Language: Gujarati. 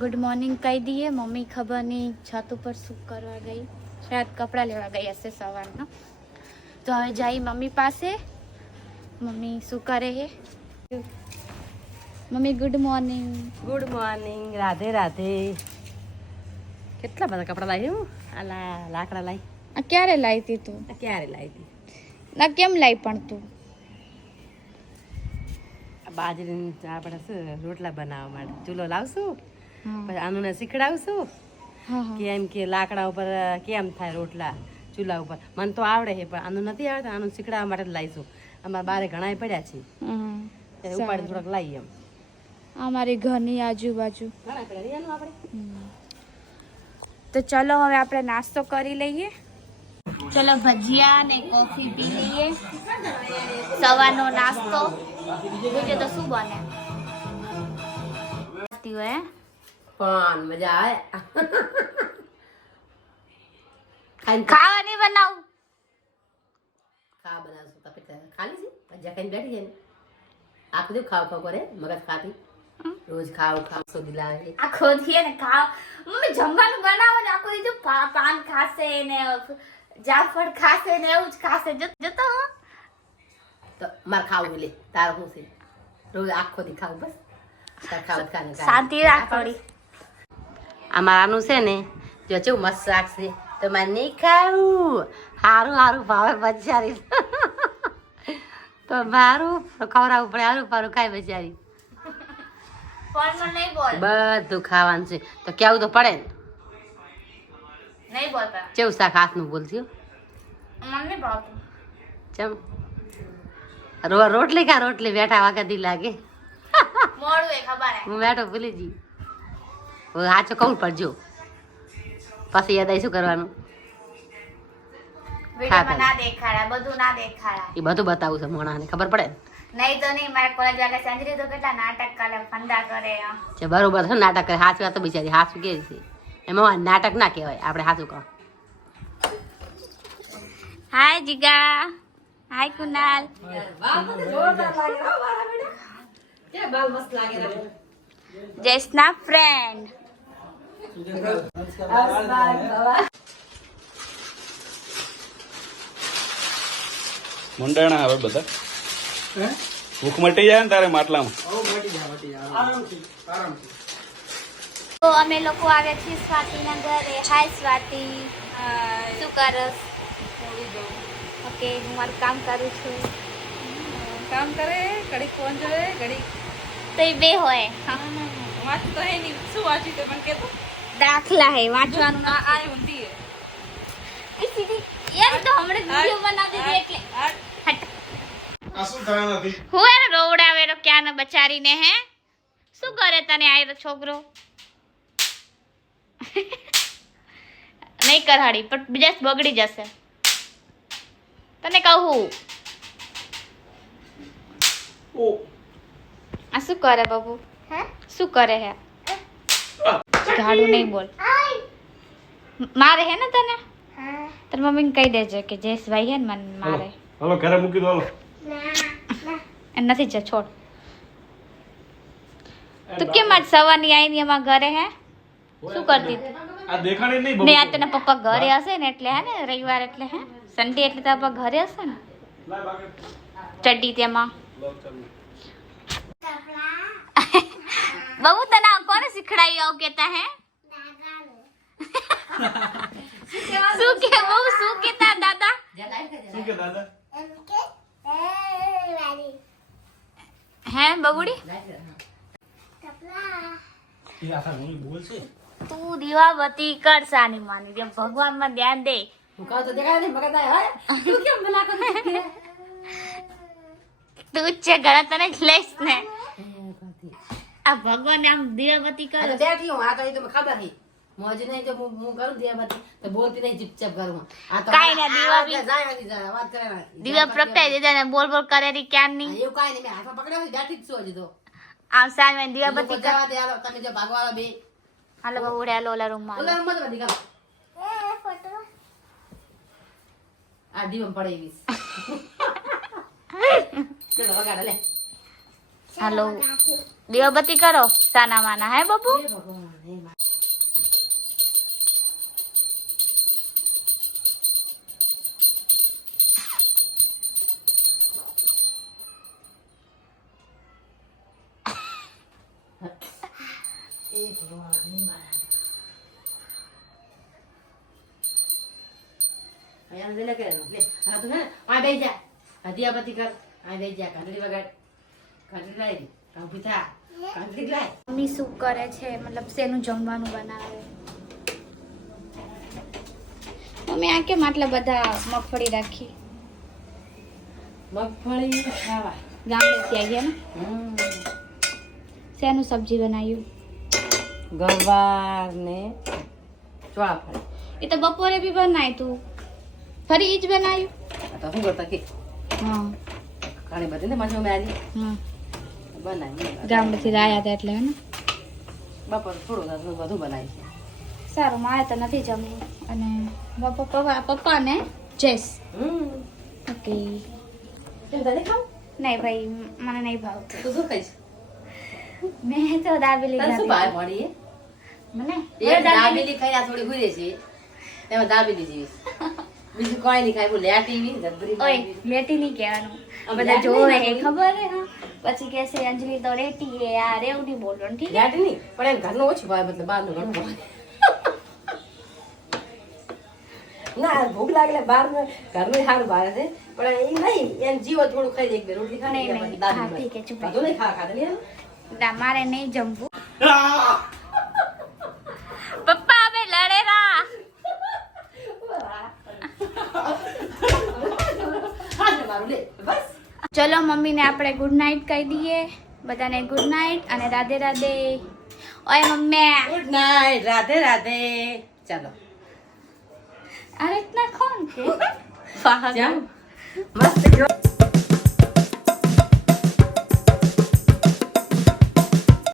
गुड मॉर्निंग कही दिए। मम्मी खबर नहीं छत ऊपर શું કરવા ગઈ, શાયદ કપડા લેવા ગઈ હશે સવારના। તો હવે જઈ મમ્મી પાસે। મમ્મી શું કરે હે? Mummy good morning. Good morning, Radhe Radhe. કેટલા બધા કપડા લાવી હું આ લાકડા લાવી। આ ક્યારે લાવી તી તું? ક્યારે લાવી હતી? ના કેમ લાવી પણ તું? બાજરીની આપણે શું રોટલા બનાવવા માટે ચૂલો લાવશું, હા પછી આનુને શીખડાવશું હા હા કેમ કે લાકડા ઉપર કેમ થાય રોટલા ચૂલા ઉપર। મને તો આવડે છે પણ આનું નથી આવડતું, આનું શીખડાવવા માટે જ લાવીશું। અમારા બારે ઘણા પડ્યા છે, ત્યારે ઉપાડીને થોડાક લાવીએ। એમ અમારી ઘરની આજુબાજુ ઘણા પડ્યા રહ્યા આપણે। તો ચલો હવે આપણે નાસ્તો કરી લઈએ। ચલો ભજીયા ને કોફી પી લઈએ। સવારનો નાસ્તો પૂછે તો શું બને? હોય પણ મજા આવે। ખાવા નહીં બનાવું, ખા બનાવશું તો ખાલી છે ભજીયા ખાઈને બેઠી જાય ને આખું દિવસ ખાવ ખાવ કરે મગજ ખાતી રોજ ખાવ ખાવ શોધી લાવે। આખો દી ને ખાવ મમ્મી જમવાનું બનાવો ને આખો દી પાન ખાશે ને જાફર ખાશે ને એવું જ ખાશે જતો તો મારે ખાવું લે તાર શું છે રોજ આખો દી ખાવું બસ તાર ખાવત ખાને શાંતિ રાખ થોડી। અમારાનું છે ને જો કેવું મસ્ત શાક છે તો મારે નહીં ખાવું, સારું સારું ભાવે બચારી તો મારું ખવડાવવું પડે, સારું સારું ખાય બચારી। ફોનમાં નહીં બોલ, બધું ખાવાનું છે તો કેવું તો પડે ને। નહીં બોલતા કેવું શાક હાથનું બોલતી મને નહીં ભાવતું। ચમ રોટલી કા રોટલી બેઠા વાગતી લાગે મોડું એ ખબર હે હું બેઠો ભૂલી જી સાચો કહું પડજો પછી યાદ આવી શું કરવાનું। વિડિયોમાં ના દેખાડા, બધું ના દેખાડા। એ બધું બતાવું છે મોણાને ખબર પડે નહીં તો નહીં, મારે કોલેજ વાગે સંજરી તો કેટલા નાટક કરે, ફંદા કરે। છે બરોબર છે નાટક કરે હાચું વાત તો બિચારી હાચું કે છે એમાં નાટક ના કહેવાય, આપણે હાચું કહો। હાય જીગા, હાય કુનાલ, જયસના ફ્રેન્ડ। મંડાણા હવે બધા ભૂખ મટી જાય ને તારે માટલામાં। તો અમે લોકો આવ્યા છીએ સ્વાતિના ઘરે। હાય સ્વાતિ, શું કરસ? ઓકે, હું મારું કામ કરું છું। કામ કરે ઘડી ફોન જોવે ઘડી તો એ બે હોય, વાંચતું તો હે નહીં, શું વાંચ્યું તે મને કહેતો દાખલા હે વાંચવાનું આ નથી। ઊંધી હે એ સીધી યાર તો હમણે વિડિયો બનાવી દીધી એટલે હટ। હું એને રોવડાવેલો ક્યાં બચારીને હે? શું કરે તને આયરો છોકરો? નહીં કરહાડી પણ બીજા બગડી જશે તને કહું। આ શું કરે બાબુ? શું કરે હે? ગાડું નહીં બોલ, મારે હે ને તને? તાર મમ્મીને કહી દેજે કે જયેશભાઈ હે ને મને મારે। હાલો ઘરે મૂકી દો હાલો। એ નથી જ છોડ। તું કેમ આજ સવારની આવીને એમાં ઘરે હે શું કરતી? આ દેખાણી નહીં ને આ તને પપ્પા ઘરે હશે ને એટલે હે ને રવિવાર એટલે હે સન્ડે એટલે તારા પપ્પા ઘરે હશે ને ચડ્ડી તેમાં। બહુ તને કોને શીખડાયું આવું કેતા હે? શું કે બહુ શું કેતા દાદા? શું કે દાદા હે બબુડી એ આખા નહીં બોલશે તું દીવાબત્તી કર સાની માની જેમ ભગવાનમાં ધ્યાન દે। હું કહું તો દેખાય નહીં મગજ આવે તું કેમ મના કરે તું છે ઘણા તને જ લઈશ ને આ ભગવાન આમ દીવાબત્તી કર। બેઠી હું આ તો એ તો ખબર હે મોજ નહીં જો હું કરું દેવાબત્તી તો બોલતી નહીં ચૂપચાપ કરું આ તો કાઈ ના દીવા બી જાય નથી જાય વાત કરે ના દીવા પ્રગટાઈ દીધા ને બોલ બોલ કરેરી ક્યાં ની એવું કાઈ નહીં મેં હાથમાં પકડ્યો છે બેઠી જ છું હજી તો આમ સામે દીવાબત્તી કર। જવા દે હાલો તમે જો ભાગવાળા બે હાલો બબુડે હાલો ઓલા રૂમ માં ઓલા રૂમ માં બધી ગામ આ દીવમ પડે એવી ચલો વગાડ લે હાલો દીવાબત્તી કરો સાના માના હે બાપુ મમ્મી શું કરે છે મતલબ શેનું જમવાનું બનાવે મમ્મી આ કેમ આટલા બધા મગફળી રાખી મગફળી ખાવા ગામડેથી આવી ગયા ને શેનું સબ્જી બનાવ્યું ગવાર ને ચોળાફળી એ તો બપોરે બી બનાય તું ફરી ઈ જ બનાવ્યું તો શું કરતા કે હા ઘણી બધી ને માછો મેં આલી હા બનાવી ગામડેથી લાયા હતા એટલે હે ને બપોર થોડું બધું બનાવી છે સારું મારે તો નથી જમવું અને પપ્પા ને જેસ ઓકે કેમ તને ખાવ નહીં ભાઈ મને નહીં ભાવતું તું શું ખાઈશ મેં તો દાબેલી તને શું ભાવે મળી મને એ દાબેલી ખાઈ આ થોડી ભૂરે છે એમાં દાબેલી જેવી બીજું કોઈ નહીં ખાય બોલે ટીવી જબરી ઓય લેટી નહીં કહેવાનું બધા જોવે હે ખબર હે હા પછી કહેશે અંજલિ તો લેટી હે યાર એવું નહીં બોલવાનું ઠીક લેટ નહીં પણ એમ ઘરનું ઓછું ભાવે મતલબ બહારનું ઘણું ભાવે ના ભૂખ લાગે બહારનું ઘરનું સારું ભાવે છે પણ એ નહીં એમ જીવો થોડું ખાઈ એક બે રોટલી ખાઈ નહીં, નહીં. હા, ઠીક છે, ચૂપ રહો. બધું નહીં ખાધા નહીં ના મારે નહીં જમવું પપ્પા અમે લડેલા મારું લે બસ ચલો મમ્મીને આપણે ગુડ નાઇટ કહી દઈએ બધાને ગુડ નાઇટ અને રાધે રાધે ઓય mummy good night Radhe Radhe ચાલો આ રીતના કોણ કે જાઓ મસ્ત